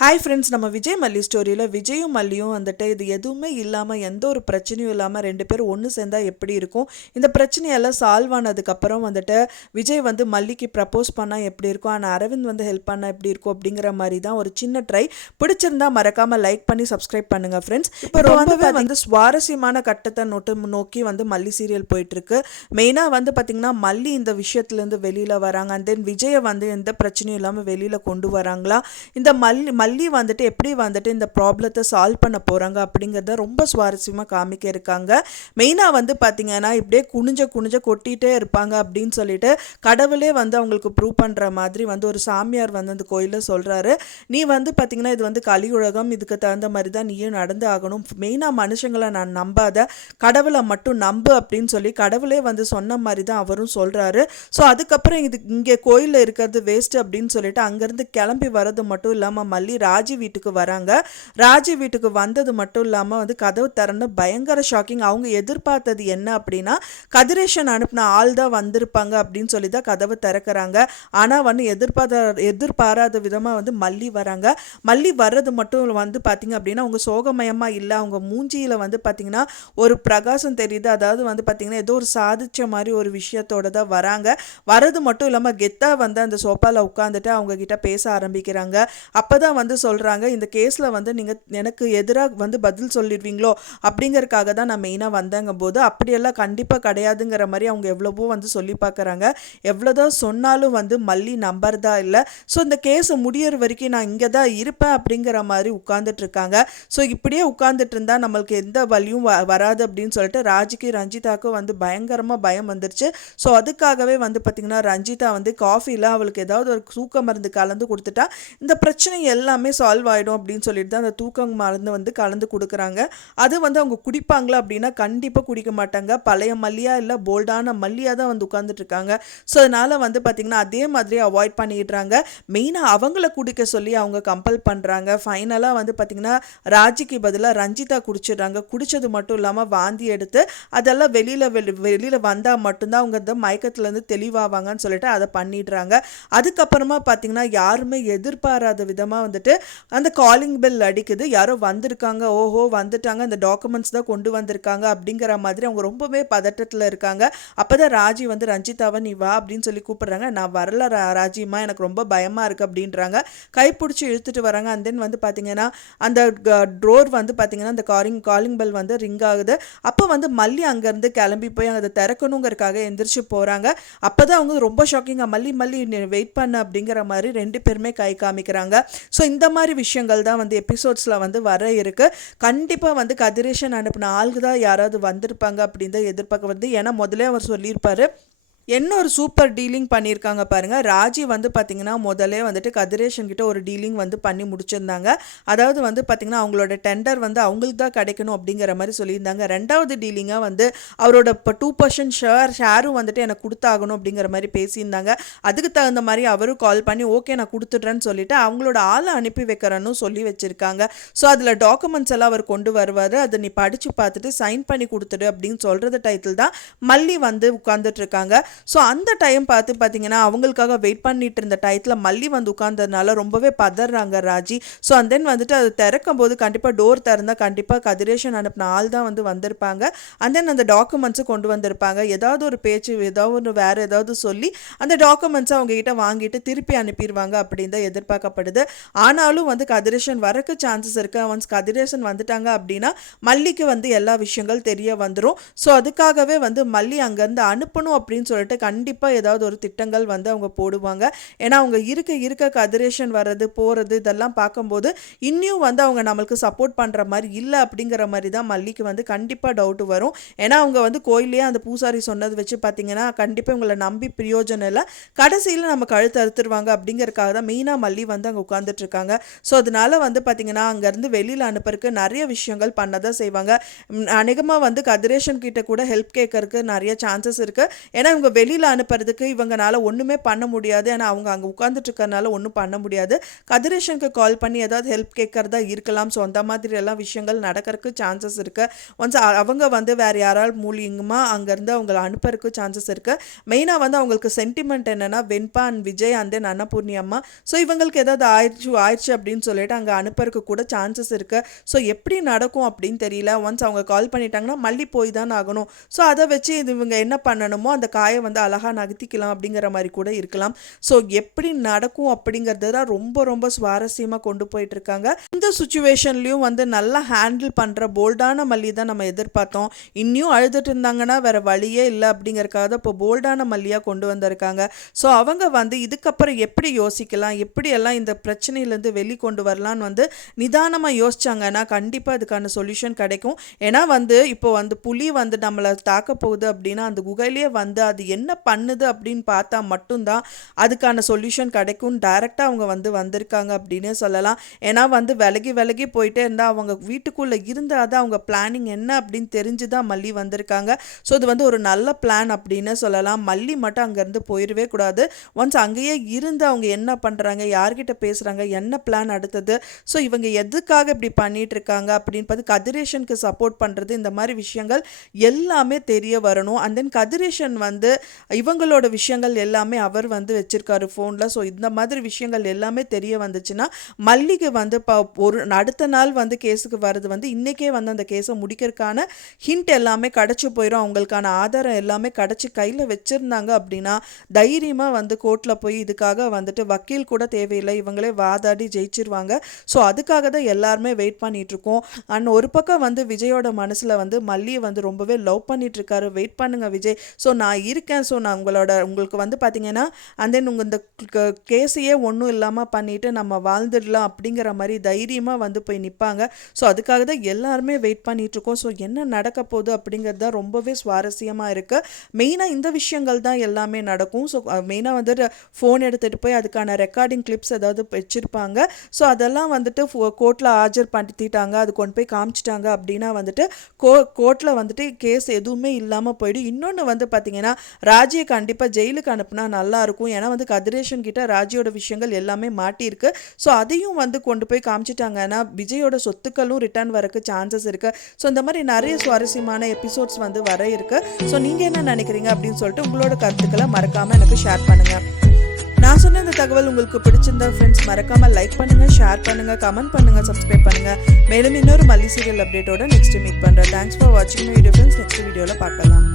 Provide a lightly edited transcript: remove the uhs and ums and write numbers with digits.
Hi friends, நம்ம விஜய் மல்லி ஸ்டோரியில் விஜயும் மல்லியும் வந்துட்டு இது எதுவுமே இல்லாமல் எந்த ஒரு பிரச்சனையும் இல்லாமல் ரெண்டு பேரும் ஒன்று சேர்ந்தால் எப்படி இருக்கும், இந்த பிரச்சனையெல்லாம் சால்வ் ஆனதுக்கப்புறம் வந்துட்டு விஜய் வந்து மல்லிக்கு ப்ரப்போஸ் பண்ணால் எப்படி இருக்கும், ஆனால் அரவிந்த் வந்து ஹெல்ப் பண்ணால் எப்படி இருக்கும் அப்படிங்கிற மாதிரி தான் ஒரு சின்ன ட்ரை. பிடிச்சிருந்தா மறக்காமல் லைக் பண்ணி சப்ஸ்கிரைப் பண்ணுங்கள் ஃப்ரெண்ட்ஸ். இப்போ ரொம்பவே வந்து சுவாரஸ்யமான கட்டத்தை நோக்கி வந்து மல்லி சீரியல் போயிட்டுருக்கு. மெயினாக வந்து பார்த்திங்கன்னா மல்லி இந்த விஷயத்துலேருந்து வெளியில் வராங்க, அண்ட் தென் விஜயை வந்து எந்த பிரச்சனையும் இல்லாமல் வெளியில் கொண்டு வராங்களா, இந்த மல்லி வந்துட்டு எப்படி வந்துட்டு இந்த ப்ராப்ளத்தை சால்வ் பண்ண போகிறாங்க அப்படிங்கிறத ரொம்ப சுவாரஸ்யமாக காமிக்க இருக்காங்க. மெயினாக வந்து பார்த்திங்கன்னா இப்படியே குனிஞ்ச கொட்டிகிட்டே இருப்பாங்க அப்படின்னு சொல்லிட்டு கடவுளே வந்து அவங்களுக்கு ப்ரூவ் பண்ணுற மாதிரி வந்து ஒரு சாமியார் வந்து அந்த கோயிலில் சொல்கிறாரு. நீ வந்து பார்த்திங்கன்னா இது வந்து கலியுலகம், இதுக்கு தகுந்த மாதிரி தான் நீயும் நடந்து ஆகணும், மெயினாக மனுஷங்களை நான் நம்பாத, கடவுளை மட்டும் நம்பு அப்படின்னு சொல்லி கடவுளே வந்து சொன்ன மாதிரி தான் அவரும் சொல்கிறாரு. ஸோ அதுக்கப்புறம் இது இங்கே கோயிலில் இருக்கிறது வேஸ்ட்டு அப்படின்னு சொல்லிட்டு அங்கேருந்து கிளம்பி வர்றது மட்டும் இல்லாமல் மல்லி ராஜி வீட்டுக்கு வராங்க. ராஜி வீட்டுக்கு வந்தது மட்டும் இல்லாமல் வந்து கதவு திறந்து பயங்கர ஷாக்கிங். அவங்க எதிர்பார்த்தது என்ன அப்படின்னா கதிரேஷன் அனுப்பின ஆள் தான் வந்திருப்பாங்க அப்படின்னு சொல்லி தான் கதவு திறக்கிறாங்க. ஆனால் வந்து எதிர்பாராத விதமாக வந்து மல்லி வராங்க. மல்லி வர்றது மட்டும் வந்து பார்த்திங்க அப்படின்னா அவங்க சோகமயமாக இல்லை, அவங்க மூஞ்சியில் வந்து பார்த்திங்கன்னா ஒரு பிரகாசம் தெரியுது. அதாவது வந்து பார்த்திங்கன்னா ஏதோ ஒரு சாதிச்ச மாதிரி ஒரு விஷயத்தோட தான் வராங்க. வர்றது மட்டும் இல்லாமல் கெத்தாக வந்து அந்த சோஃபாவில் உட்காந்துட்டு அவங்க கிட்ட பேச ஆரம்பிக்கிறாங்க. அப்போ தான் வந்து சொல்கிறாங்க, இந்த கேஸில் வந்து நீங்கள் எனக்கு எதிராக வந்து பதில் சொல்லிடுவீங்களோ அப்படிங்கிறதுக்காக தான் நான் மெயினாக வந்தேங்க போது அப்படியெல்லாம் கண்டிப்பாக கிடையாதுங்கிற மாதிரி அவங்க எவ்வளவோ வந்து சொல்லி பார்க்குறாங்க. எவ்வளோதான் சொன்னாலும் வந்து மல்லி நம்பர்தா இல்லை. ஸோ இந்த கேஸை முடியிற வரைக்கும் நான் இங்கே தான் இருப்பேன் அப்படிங்கிற மாதிரி உட்காந்துட்டு இருக்காங்க. ஸோ இப்படியே உட்காந்துட்டு இருந்தால் நம்மளுக்கு எந்த வலியும் வராது அப்படின்னு சொல்லிட்டு ராஜிக்கு ரஞ்சிதாவுக்கும் வந்து பயங்கரமாக பயம் வந்துருச்சு. ஸோ அதுக்காகவே வந்து பார்த்திங்கன்னா ரஞ்சிதா வந்து காஃபியில் அவளுக்கு ஏதாவது ஒரு தூக்க மருந்து கலந்து கொடுத்துட்டா இந்த பிரச்சனை எல்லாமே சால்வ் ஆகிடும் அப்படின்னு சொல்லிட்டு தான் அந்த தூக்கம் மருந்து வந்து கலந்து கொடுக்குறாங்க. அது வந்து அவங்க குடிப்பாங்களா அப்படின்னா கண்டிப்பாக குடிக்க மாட்டாங்க. பழைய மல்லியா இல்லை போல்டான மல்லியாக தான் வந்து உட்காந்துட்டு இருக்காங்க. ஸோ அதனால் வந்து பார்த்திங்கன்னா அதே மாதிரி அவாய்ட் பண்ணிடுறாங்க. மெயினாக அவங்கள குடிக்க சொல்லி அவங்க கம்பல் பண்ணுறாங்க. ஃபைனலாக வந்து பார்த்திங்கன்னா ராஜிக்கு பதிலாக ரஞ்சிதா குடிச்சிடுறாங்க. குடித்தது மட்டும் இல்லாமல் வாந்தி எடுத்து அதெல்லாம் வெளியில் வந்தால் மட்டும்தான் அவங்க இந்த மயக்கத்துலேருந்து தெளிவாவாங்கன்னு சொல்லிட்டு அதை பண்ணிடுறாங்க. அதுக்கப்புறமா பார்த்திங்கன்னா யாருமே எதிர்பாராத விதமாக வந்துட்டு அந்த காலிங் பெல் அடிக்குது. யாரோ வந்திருக்காங்க, ஓஹோ வந்துட்டாங்க, அந்த டாக்குமெண்ட்ஸ் தான் கொண்டு வந்திருக்காங்க அப்படிங்கிற மாதிரி அவங்க ரொம்பவே பதட்டத்தில் இருக்காங்க. அப்போ தான் ராஜி வந்து ரஞ்சிதாவை நீ வா அப்படின்னு சொல்லி கூப்பிடுறாங்க. நான் வரல ராஜிமா, எனக்கு ரொம்ப பயமாக இருக்குது அப்படின்றாங்க. கைப்பிடிச்சி இழுத்துட்டு வராங்க. அண்ட் தென் வந்து பார்த்திங்கன்னா அந்த ட்ரோர் வந்து பார்த்திங்கன்னா அந்த காலிங் பெல் வந்து ரிங் ஆகுது. அப்போ வந்து மல்லி அங்கேருந்து கிளம்பி போய் அதை திறக்கணுங்கிறதுக்காக எந்திரிச்சு போகிறாங்க. அப்போ தான் அவங்க ரொம்ப ஷாக்கிங்காக மல்லி வெயிட் பண்ண அப்படிங்கிற மாதிரி ரெண்டு பேருமே கை காமிக்கிறாங்க. ஸோ இந்த மாதிரி விஷயங்கள் தான் வந்து எபிசோட்ஸில் வந்து வர இருக்குது. கண்டிப்பாக வந்து கதிரேஷன் அனுப்பின ஆளுக்கு தான் யாராவது வந்திருப்பாங்க அப்படின்னு தான் எதிர்பார்க்க வந்து, ஏன்னா முதலே அவர் சொல்லியிருப்பாரு. என்ன ஒரு சூப்பர் டீலிங் பண்ணியிருக்காங்க பாருங்கள். ராஜி வந்து பார்த்திங்கன்னா முதலே வந்துட்டு கதிரேஷன் கிட்ட ஒரு டீலிங் வந்து பண்ணி முடிச்சிருந்தாங்க. அதாவது வந்து பார்த்திங்கன்னா அவங்களோட டெண்டர் வந்து அவங்களுக்கு தான் கிடைக்கணும் அப்படிங்கிற மாதிரி சொல்லியிருந்தாங்க. ரெண்டாவது டீலிங்காக வந்து அவரோட இப்போ 2% ஷேரும் வந்துட்டு எனக்கு கொடுத்தாகணும் அப்படிங்கிற மாதிரி பேசியிருந்தாங்க. அதுக்கு தகுந்த மாதிரி அவரும் கால் பண்ணி ஓகே நான் கொடுத்துட்றேன்னு சொல்லிட்டு அவங்களோட ஆளை அனுப்பி வைக்கிறேன்னு சொல்லி வச்சுருக்காங்க. ஸோ அதில் டாக்குமெண்ட்ஸ் எல்லாம் அவர் கொண்டு வருவார், அதை நீ படித்து பார்த்துட்டு சைன் பண்ணி கொடுத்துடு அப்படின்னு சொல்கிறது டைட்டில் தான் மல்லி வந்து உட்காந்துட்டு இருக்காங்க. ஸோ அந்த டைம் பார்த்திங்கன்னா அவங்களுக்காக வெயிட் பண்ணிட்டு இருந்த டயத்தில் மல்லி வந்து உட்கார்ந்ததுனால ரொம்பவே பதறாங்க ராஜி. ஸோ அண்ட் தென் வந்துட்டு அது திறக்கும் போது கண்டிப்பாக டோர் திறந்தால் கண்டிப்பாக கதிரேஷன் அனுப்பின ஆள் தான் வந்து வந்திருப்பாங்க. அண்ட் தென் அந்த டாக்குமெண்ட்ஸும் கொண்டு வந்திருப்பாங்க. ஏதாவது ஒரு பேச்சு ஏதாவது ஒரு வேறு ஏதாவது சொல்லி அந்த டாக்குமெண்ட்ஸை அவங்ககிட்ட வாங்கிட்டு திருப்பி அனுப்பிடுவாங்க அப்படின்னு தான் எதிர்பார்க்கப்படுது. ஆனாலும் வந்து கதிரேஷன் வரக்கு சான்சஸ் இருக்குது. ஒன்ஸ் கதிரேஷன் வந்துட்டாங்க அப்படின்னா மல்லிக்கு வந்து எல்லா விஷயங்கள் தெரிய வந்துடும். ஸோ அதுக்காகவே வந்து மல்லி அங்கேருந்து அனுப்பணும் அப்படின்னு சொல்லிட்டு கண்டிப்பாக ஏதாவது ஒரு திட்டங்கள் வந்து அவங்க போடுவாங்க. ஏன்னா அவங்க இருக்க கதிரேஷன் வர்றது போகிறது இதெல்லாம் பார்க்கும்போது இன்னும் வந்து அவங்க நம்மளுக்கு சப்போர்ட் பண்ணுற மாதிரி இல்லை அப்படிங்கிற மாதிரி தான் மல்லிக்கு வந்து கண்டிப்பாக டவுட் வரும். ஏன்னா அவங்க வந்து கோயிலே அந்த பூசாரி சொன்னது வச்சு பார்த்திங்கன்னா கண்டிப்பாக உங்களை நம்பி பிரயோஜனம் இல்லை, கடைசியில் நம்ம கழுத்து அறுத்துருவாங்க அப்படிங்கிறதுக்காக தான் மெயினாக மல்லி வந்து அங்கே உட்காந்துட்டு இருக்காங்க. ஸோ அதனால வந்து பார்த்திங்கன்னா அங்கேருந்து வெளியில் அனுப்புறதுக்கு நிறைய விஷயங்கள் பண்ண தான் செய்வாங்க. அநேகமாக வந்து கதிரேஷன் கிட்ட கூட ஹெல்ப் கேட்கறதுக்கு நிறைய சான்சஸ் இருக்குது. ஏன்னா இவங்க இவங்க வெளியில் அனுப்புறதுக்கு இவங்கனால ஒன்றுமே பண்ண முடியாது. ஏன்னா அவங்க அங்கே உட்காந்துட்டு இருக்கறனால ஒன்றும் பண்ண முடியாது. கதிரேஷனுக்கு கால் பண்ணி ஏதாவது ஹெல்ப் கேட்கறதா இருக்கலாம். ஸோ அந்த மாதிரி எல்லாம் விஷயங்கள் நடக்கிறதுக்கு சான்சஸ் இருக்குது. ஒன்ஸ் அவங்க வந்து வேறு யாரால் மூலியமாக அங்கேருந்து அவங்கள அனுப்புறதுக்கு சான்சஸ் இருக்குது. மெயினாக வந்து அவங்களுக்கு சென்டிமெண்ட் என்னென்னா Venba and Vijay and then Annapoorni அம்மா. ஸோ இவங்களுக்கு ஏதாவது ஆயிடுச்சு அப்படின்னு சொல்லிட்டு அங்கே அனுப்புறதுக்கு கூட சான்சஸ் இருக்குது. ஸோ எப்படி நடக்கும் அப்படின்னு தெரியல. ஒன்ஸ் அவங்க கால் பண்ணிட்டாங்கன்னா மல்லி போய் தான் ஆகணும். ஸோ அதை வச்சு இவங்க என்ன பண்ணணுமோ அந்த காயை வந்து அழகாக நகர்த்திக்கலாம் அப்படிங்கிற மாதிரி கூட இருக்கலாம். ஸோ எப்படி நடக்கும் அப்படிங்கிறது தான் ரொம்ப ரொம்ப சுவாரஸ்யமாக கொண்டு போயிட்டு இருக்காங்க. இந்த சுச்சுவேஷன்லையும் வந்து நல்லா ஹேண்டில் பண்ணுற போல்டான மல்லி தான் நம்ம எதிர்பார்த்தோம். இன்னும் அழுதுட்டு இருந்தாங்கன்னா வேற வழியே இல்லை அப்படிங்கறக்காக இப்போ போல்டான மல்லியாக கொண்டு வந்திருக்காங்க. ஸோ அவங்க வந்து இதுக்கப்புறம் எப்படி யோசிக்கலாம், எப்படியெல்லாம் இந்த பிரச்சனையிலேருந்து வெளிக்கொண்டு வரலான்னு வந்து நிதானமாக யோசிச்சாங்கன்னா கண்டிப்பாக இதுக்கான சொல்யூஷன் கிடைக்கும். ஏன்னா வந்து இப்போ வந்து புலி வந்து நம்மளை தாக்க போகுது அப்படின்னா அந்த குகையிலேயே வந்து அது என்ன பண்ணுது அப்படின்னு பார்த்தா மட்டும்தான் அதுக்கான சொல்யூஷன் கிடைக்கும். டைரெக்டாக அவங்க வந்து வந்திருக்காங்க அப்படின்னே சொல்லலாம். ஏன்னா வந்து விலகி விலகி போயிட்டே இருந்தால் அவங்க வீட்டுக்குள்ளே இருந்தால் தான் அவங்க பிளானிங் என்ன அப்படின்னு தெரிஞ்சு தான் மல்லி வந்திருக்காங்க. ஸோ இது வந்து ஒரு நல்ல பிளான் அப்படின்னு சொல்லலாம். மல்லி மட்டும் அங்கேருந்து போயிடவே கூடாது. ஒன்ஸ் அங்கேயே இருந்து அவங்க என்ன பண்ணுறாங்க, யார்கிட்ட பேசுகிறாங்க, என்ன பிளான் அடுத்தது, ஸோ இவங்க எதுக்காக இப்படி பண்ணிட்டு இருக்காங்க அப்படின்னு பார்த்து கதிரேஷனுக்கு சப்போர்ட் பண்ணுறது, இந்த மாதிரி விஷயங்கள் எல்லாமே தெரிய வரணும். அண்ட் தென் கதிரேஷன் வந்து இவங்களோட விஷயங்கள் எல்லாமே அவர் வந்து வச்சிருக்காரு ஃபோனில். ஸோ இந்த மாதிரி விஷயங்கள் எல்லாமே தெரிய வந்துச்சுன்னா மல்லிகை வந்து ஒரு அடுத்த நாள் வந்து கேஸுக்கு வர்றது வந்து இன்றைக்கே வந்து அந்த கேஸை முடிக்கிறதுக்கான ஹிண்ட் எல்லாமே கிடச்சி போயிடும். அவங்களுக்கான ஆதாரம் எல்லாமே கிடச்சி கையில் வச்சுருந்தாங்க அப்படின்னா தைரியமாக வந்து கோர்ட்டில் போய் இதுக்காக வந்துட்டு வக்கீல் கூட தேவையில்லை, இவங்களே வாதாடி ஜெயிச்சிருவாங்க. ஸோ அதுக்காக தான் எல்லாருமே வெயிட் பண்ணிகிட்ருக்கோம். அண்ட் ஒரு பக்கம் வந்து விஜயோட மனசில் வந்து மல்லியை வந்து ரொம்பவே லவ் பண்ணிகிட்ருக்காரு. வெயிட் பண்ணுங்க விஜய், ஸோ நான் இருக்கேன், ஸோ நான் உங்களுக்கு வந்து பார்த்தீங்கன்னா அண்ட் தென் உங்கள் இந்த கேஸையே ஒன்றும் இல்லாமல் பண்ணிவிட்டு நம்ம வாழ்ந்துடலாம் அப்படிங்கிற மாதிரி தைரியமாக வந்து போய் நிற்பாங்க. ஸோ அதுக்காக தான் எல்லாருமே வெயிட் பண்ணிகிட்ருக்கோம். ஸோ என்ன நடக்க போகுது அப்படிங்கிறது தான் ரொம்பவே சுவாரஸ்யமாக இருக்குது. மெயினாக இந்த விஷயங்கள் தான் எல்லாமே நடக்கும். ஸோ மெயினாக வந்துட்டு ஃபோன் எடுத்துகிட்டு போய் அதுக்கான ரெக்கார்டிங் கிளிப்ஸ் ஏதாவது வச்சுருப்பாங்க. ஸோ அதெல்லாம் வந்துட்டு கோர்ட்டில் ஆஜர்படுத்திட்டாங்க, அது கொண்டு போய் காமிச்சிட்டாங்க அப்படின்னா வந்துட்டு கோர்ட்டில் வந்துட்டு கேஸ் எதுவுமே இல்லாமல் போயிடும். இன்னொன்று வந்து பார்த்திங்கன்னா ராஜியை கண்டிப்பாக ஜெயிலுக்கு அனுப்புனா நல்லாயிருக்கும். ஏன்னா வந்து கதிரேஷன் கிட்ட ராஜியோட விஷயங்கள் எல்லாமே மாட்டியிருக்கு. ஸோ அதையும் வந்து கொண்டு போய் காமிச்சிட்டாங்கன்னா விஜயோட சொத்துக்களும் ரிட்டர்ன் வரக்கு சான்சஸ் இருக்குது. ஸோ இந்த மாதிரி நிறைய சுவாரஸ்யமான எபிசோட்ஸ் வந்து வர இருக்குது. ஸோ நீங்கள் என்ன நினைக்கிறீங்க அப்படின்னு சொல்லிட்டு உங்களோட கருத்துக்களை மறக்காமல் எனக்கு ஷேர் பண்ணுங்கள். நான் சொன்ன இந்த தகவல் உங்களுக்கு பிடிச்சிருந்தா ஃப்ரெண்ட்ஸ் மறக்காமல் லைக் பண்ணுங்கள், ஷேர் பண்ணுங்கள், கமெண்ட் பண்ணுங்கள், சப்ஸ்கிரைப் பண்ணுங்கள். மேலும் இன்னொரு மல்லி சீரியல் அப்டேட்டோட நெக்ஸ்ட் மீட் பண்ணுறேன். தேங்க்ஸ் ஃபார் வாட்சிங் மை வீடியோ ஃப்ரெண்ட்ஸ். நெக்ஸ்ட் வீடியோவில் பார்க்கலாம்.